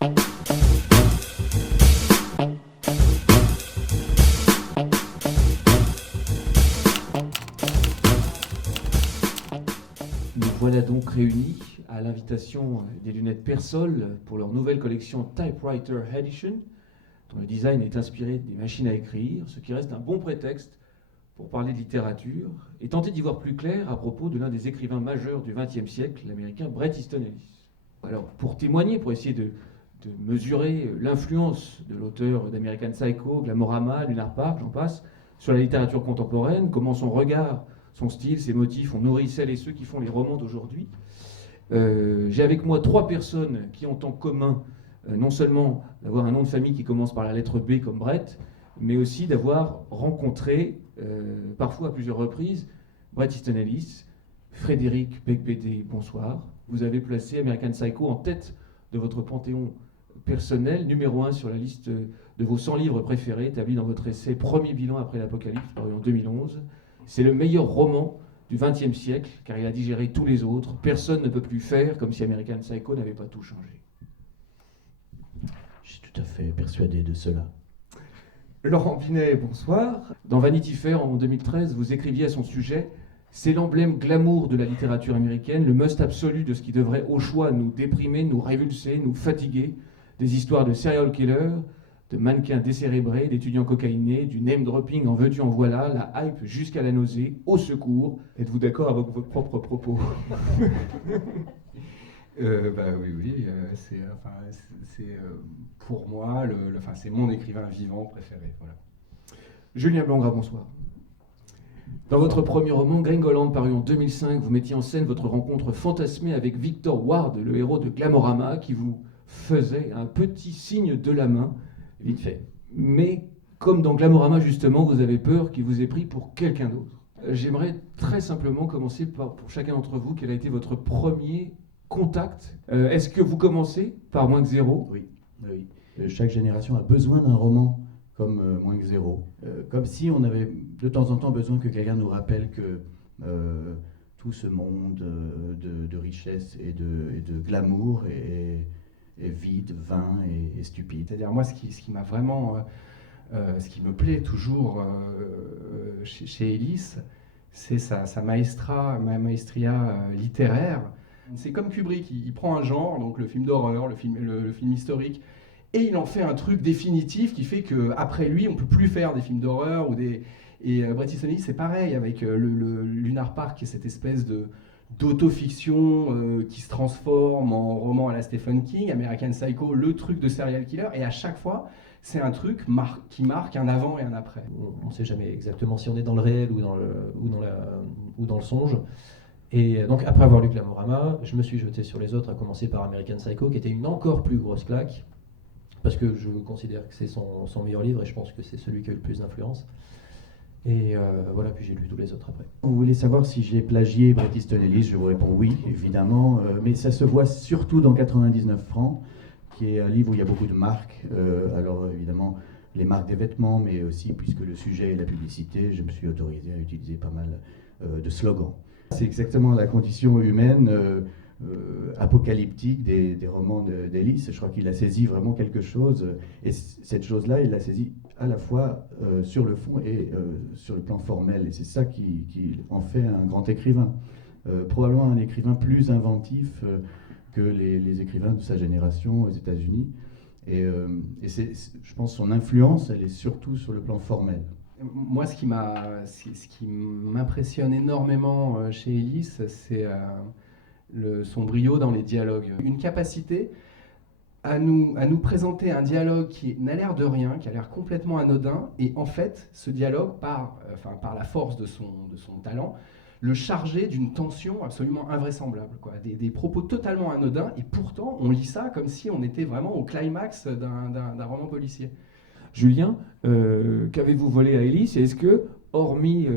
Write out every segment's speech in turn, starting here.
Nous voilà donc réunis à l'invitation des lunettes Persol pour leur nouvelle collection Typewriter Edition, dont le design est inspiré des machines à écrire, ce qui reste un bon prétexte pour parler de littérature et tenter d'y voir plus clair à propos de l'un des écrivains majeurs du XXe siècle, l'américain Bret Easton Ellis. Alors, pour témoigner, pour essayer de mesurer l'influence de l'auteur d'American Psycho, Glamorama, Lunar Park, j'en passe, sur la littérature contemporaine, comment son regard, son style, ses motifs ont nourri celles et ceux qui font les romans d'aujourd'hui. J'ai avec moi 3 personnes qui ont en commun non seulement d'avoir un nom de famille qui commence par la lettre B comme Bret, mais aussi d'avoir rencontré, parfois à plusieurs reprises, Bret Easton Ellis. Frédéric Beigbeder, bonsoir. Vous avez placé American Psycho en tête de votre panthéon personnel, numéro 1 sur la liste de vos 100 livres préférés, établi dans votre essai Premier bilan après l'Apocalypse, paru en 2011. C'est le meilleur roman du XXe siècle, car il a digéré tous les autres. Personne ne peut plus faire comme si American Psycho n'avait pas tout changé. Je suis tout à fait persuadé de cela. Laurent Binet, bonsoir. Dans Vanity Fair, en 2013, vous écriviez à son sujet « C'est l'emblème glamour de la littérature américaine, le must absolu de ce qui devrait au choix nous déprimer, nous révulser, nous fatiguer, des histoires de serial killers, de mannequins décérébrés, d'étudiants cocaïnés, du name-dropping en veux-tu en voilà, la hype jusqu'à la nausée, au secours. Êtes-vous d'accord avec votre propre propos ?» Oui, c'est pour moi, c'est mon écrivain vivant préféré. Voilà. Julien Blangra, bonsoir. Dans votre premier roman, Gringoland, paru en 2005, vous mettiez en scène votre rencontre fantasmée avec Victor Ward, le héros de Glamorama, qui vous faisait un petit signe de la main, vite fait. Mais, comme dans Glamorama, justement, vous avez peur qu'il vous ait pris pour quelqu'un d'autre. J'aimerais très simplement commencer pour chacun d'entre vous, quel a été votre premier contact. Est-ce que vous commencez par moins que 0 ? Oui. Chaque génération a besoin d'un roman comme moins que 0. Comme si on avait de temps en temps besoin que quelqu'un nous rappelle que tout ce monde de richesse et de glamour est vide, vain et stupide. C'est-à-dire, moi, ce qui m'a vraiment... ce qui me plaît toujours chez Ellis, c'est sa maestria littéraire. C'est comme Kubrick, il prend un genre, donc le film d'horreur, le film historique, et il en fait un truc définitif qui fait qu'après lui, on ne peut plus faire des films d'horreur. Et Bret Easton Ellis, c'est pareil, avec le Lunar Park, qui est cette espèce d'autofiction qui se transforme en roman à la Stephen King, American Psycho, le truc de serial killer, et à chaque fois, c'est un truc qui marque un avant et un après. On ne sait jamais exactement si on est dans le réel ou dans le songe. Et donc, après avoir lu Glamorama, je me suis jeté sur les autres, à commencer par American Psycho, qui était une encore plus grosse claque, parce que je considère que c'est son meilleur livre, et je pense que c'est celui qui a eu le plus d'influence. Et voilà, puis j'ai lu tous les autres après. Vous voulez savoir si j'ai plagié Bret Easton Ellis? Je vous réponds oui, évidemment, mais ça se voit surtout dans 99 francs, qui est un livre où il y a beaucoup de marques. Alors évidemment, les marques des vêtements, mais aussi, puisque le sujet est la publicité, je me suis autorisé à utiliser pas mal de slogans. C'est exactement la condition humaine apocalyptique des romans d'Ellis. Je crois qu'il a saisi vraiment quelque chose, et cette chose-là, il l'a saisi à la fois sur le fond et sur le plan formel, et c'est ça qui en fait un grand écrivain. Probablement un écrivain plus inventif que les écrivains de sa génération aux États-Unis. Et je pense que son influence, elle est surtout sur le plan formel. Moi, ce qui m'impressionne énormément chez Ellis, c'est son brio dans les dialogues. Une capacité à nous présenter un dialogue qui n'a l'air de rien, qui a l'air complètement anodin, et en fait, ce dialogue, par la force de son talent, le charger d'une tension absolument invraisemblable, quoi. Des propos totalement anodins, et pourtant, on lit ça comme si on était vraiment au climax d'un roman policier. Julien, qu'avez-vous volé à Ellis? Et est-ce que, hormis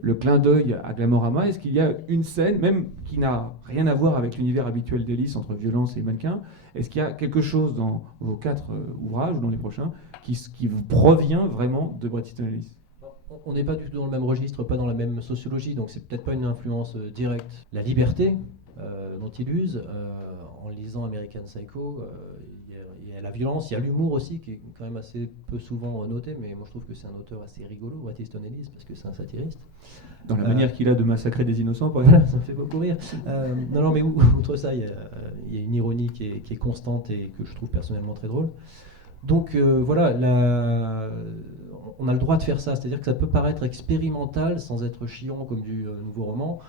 le clin d'œil à Glamorama, est-ce qu'il y a une scène, même qui n'a rien à voir avec l'univers habituel d'Ellis entre violence et mannequin, est-ce qu'il y a quelque chose dans vos 4 ouvrages ou dans les prochains qui vous provient vraiment de Bret Easton Ellis? On n'est pas du tout dans le même registre, pas dans la même sociologie, donc c'est peut-être pas une influence directe. La liberté dont il use, en lisant American Psycho, il y a la violence, il y a l'humour aussi, qui est quand même assez peu souvent noté, mais moi je trouve que c'est un auteur assez rigolo, Bret Easton Ellis, parce que c'est un satiriste. Dans la manière qu'il a de massacrer des innocents, par Voilà, exemple. ça me fait beaucoup rire. Non, mais outre ça, il y a une ironie qui est constante et que je trouve personnellement très drôle. Donc voilà, on a le droit de faire ça, c'est-à-dire que ça peut paraître expérimental sans être chiant comme du nouveau roman,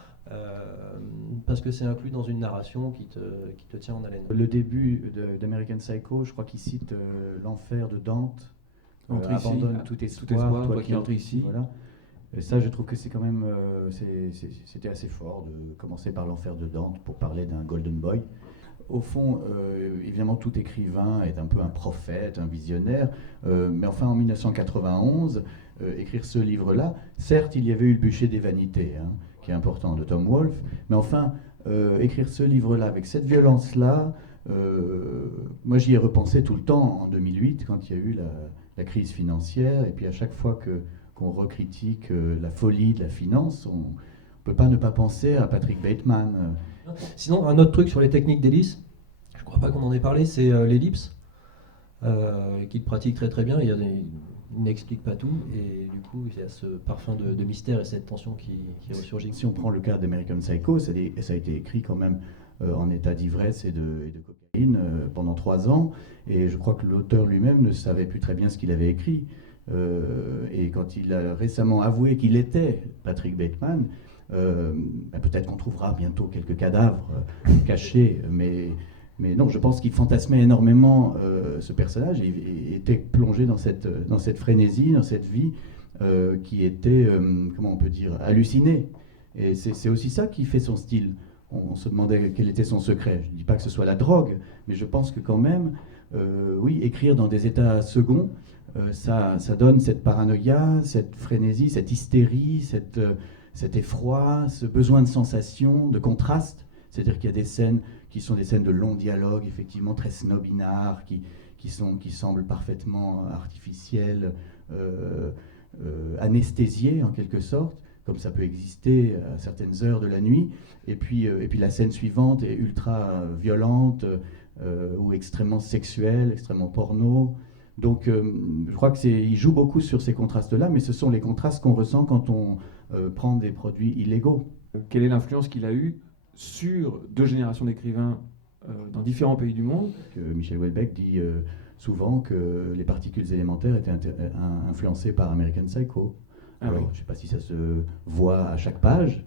parce que c'est inclus dans une narration qui te tient en haleine. Le début d'American Psycho, je crois qu'il cite l'enfer de Dante. Entre ici, abandonne tout espoir, toi qui entres ici. Voilà. Et ça, je trouve que c'est quand même, c'était assez fort de commencer par l'enfer de Dante pour parler d'un Golden Boy. Au fond, évidemment, tout écrivain est un peu un prophète, un visionnaire, mais enfin, en 1991, écrire ce livre-là, certes, il y avait eu le bûcher des vanités, hein, qui est important, de Tom Wolfe, mais enfin, écrire ce livre-là avec cette violence-là, moi j'y ai repensé tout le temps en 2008, quand il y a eu la crise financière, et puis à chaque fois qu'on recritique la folie de la finance, on ne peut pas ne pas penser à Patrick Bateman. Sinon, un autre truc sur les techniques d'Ellis, je ne crois pas qu'on en ait parlé, c'est l'ellipse, qu'il pratique très très bien. Il n'explique pas tout, et du coup, il y a ce parfum de mystère et cette tension qui ressurgit. Si on prend le cas d'American Psycho, ça a été écrit quand même en état d'ivresse et de cocaïne pendant 3 ans, et je crois que l'auteur lui-même ne savait plus très bien ce qu'il avait écrit. Et quand il a récemment avoué qu'il était Patrick Bateman, peut-être qu'on trouvera bientôt quelques cadavres cachés, mais non, je pense qu'il fantasmait énormément ce personnage, et était plongé dans cette frénésie, dans cette vie qui était, comment on peut dire, hallucinée. Et c'est aussi ça qui fait son style. On se demandait quel était son secret. Je ne dis pas que ce soit la drogue, mais je pense que quand même, oui, écrire dans des états seconds, ça donne cette paranoïa, cette frénésie, cette hystérie, cet effroi, ce besoin de sensation, de contraste. C'est-à-dire qu'il y a des scènes qui sont des scènes de longs dialogues, effectivement très snobinards, qui semblent parfaitement artificielles, anesthésiées en quelque sorte, comme ça peut exister à certaines heures de la nuit. Et puis la scène suivante est ultra violente, ou extrêmement sexuelle, extrêmement porno. Donc je crois qu'il joue beaucoup sur ces contrastes-là, mais ce sont les contrastes qu'on ressent quand on prend des produits illégaux. Quelle est l'influence qu'il a eue sur 2 générations d'écrivains dans différents pays du monde? Michel Houellebecq dit souvent que les particules élémentaires étaient influencées par American Psycho. Alors, oui. je ne sais pas si ça se voit à chaque page.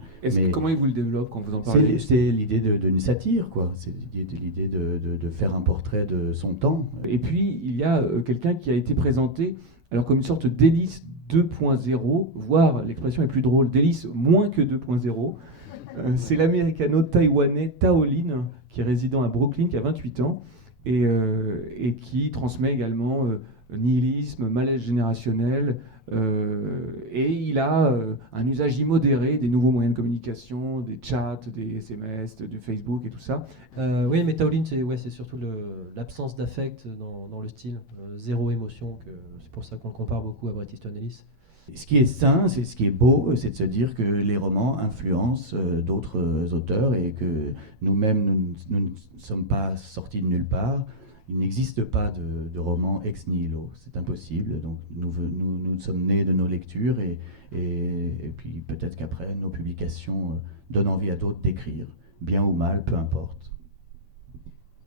Comment il vous le développe quand vous en parlez? C'est l'idée d'une satire, quoi. C'est l'idée de faire un portrait de son temps. Et puis, il y a quelqu'un qui a été présenté alors comme une sorte d'Ellis 2.0, voire, l'expression est plus drôle, d'Ellis moins que 2.0. C'est l'américano-taïwanais Tao Lin, qui est résident à Brooklyn, qui a 28 ans, et qui transmet également nihilisme, malaise générationnel, et il a un usage immodéré des nouveaux moyens de communication, des chats, des SMS, de Facebook et tout ça. Oui, mais Taolin, c'est surtout l'absence d'affect dans le style, zéro émotion, c'est pour ça qu'on le compare beaucoup à Bret Easton Ellis. Ce qui est sain, c'est ce qui est beau, c'est de se dire que les romans influencent d'autres auteurs, et que nous-mêmes, nous ne sommes pas sortis de nulle part. Il n'existe pas de roman ex nihilo, c'est impossible. Donc nous sommes nés de nos lectures, et puis peut-être qu'après, nos publications donnent envie à d'autres d'écrire, bien ou mal, peu importe.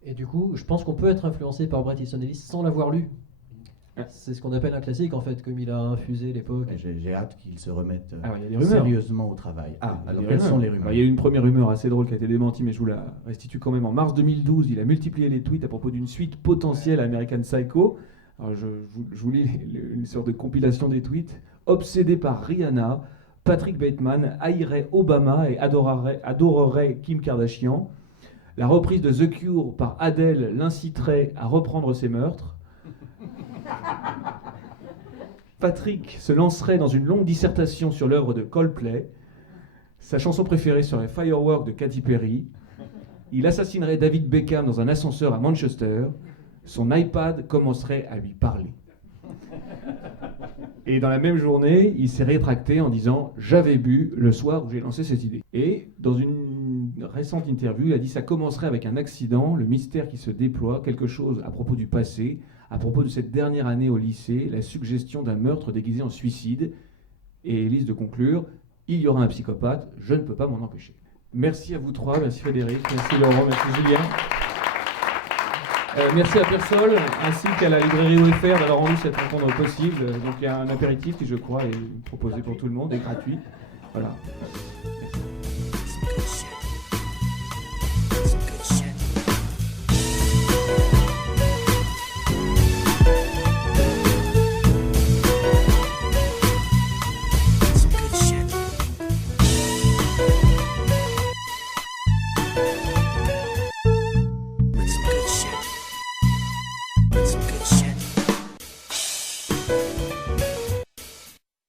Et du coup, je pense qu'on peut être influencé par Bret Easton Ellis sans l'avoir lu. C'est ce qu'on appelle un classique, en fait, comme il a infusé l'époque. J'ai hâte qu'il se remette sérieusement au travail. Alors quelles sont les rumeurs? Il y a eu une première rumeur assez drôle qui a été démentie, mais je vous la restitue quand même. En mars 2012, il a multiplié les tweets à propos d'une suite potentielle à American Psycho. Alors je vous lis une sorte de compilation des tweets. Obsédé par Rihanna, Patrick Bateman haïrait Obama et adorerait Kim Kardashian. La reprise de The Cure par Adele l'inciterait à reprendre ses meurtres. Patrick se lancerait dans une longue dissertation sur l'œuvre de Coldplay. Sa chanson préférée serait Firework de Katy Perry. Il assassinerait David Beckham dans un ascenseur à Manchester. Son iPad commencerait à lui parler. Et dans la même journée, il s'est rétracté en disant « J'avais bu le soir où j'ai lancé cette idée ». Et dans une récente interview, il a dit ça commencerait avec un accident, le mystère qui se déploie, quelque chose à propos du passé, à propos de cette dernière année au lycée, la suggestion d'un meurtre déguisé en suicide. Et Élise de conclure, il y aura un psychopathe, je ne peux pas m'en empêcher. Merci à vous trois, merci Frédéric, merci Laurent, merci Julien. Merci à Persol ainsi qu'à la librairie OFR d'avoir rendu cette rencontre possible. Donc il y a un apéritif qui je crois est proposé pour tout le monde et gratuit. Voilà.